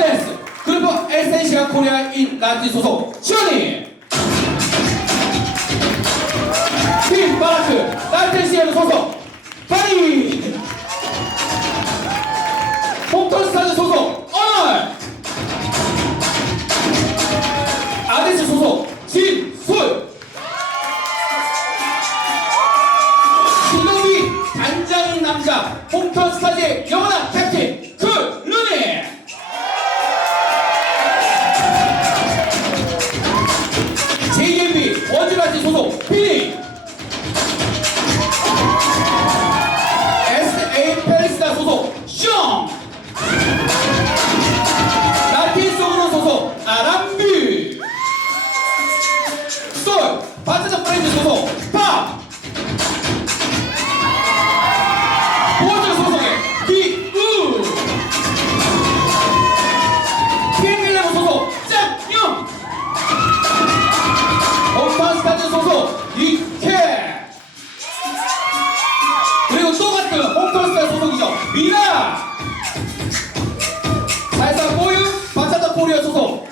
에센스. 그룹 에센시아 코리아 인 라틴 소속 시원이. 빈 바라크. 라틴 시에르 소속 하소서